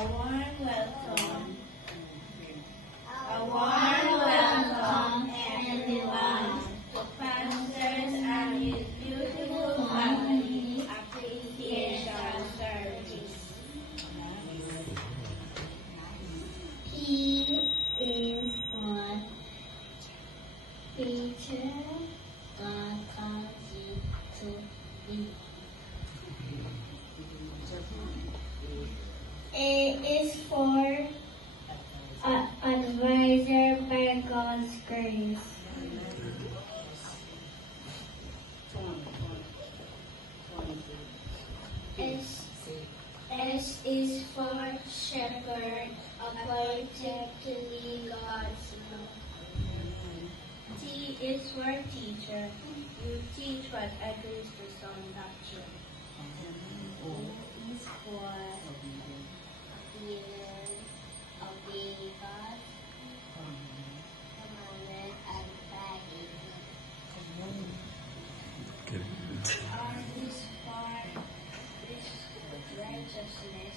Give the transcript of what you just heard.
A warm welcome. A warm welcome, everyone, to Pastors and his beautiful family appreciation service. He is for Peter God calls you to be. A is for advisor by God's grace. S is for shepherd appointed to lead God's love. T is for teacher. You teach what agrees to sound doctrine. O is for obey God's commandment and practice. R is for righteousness.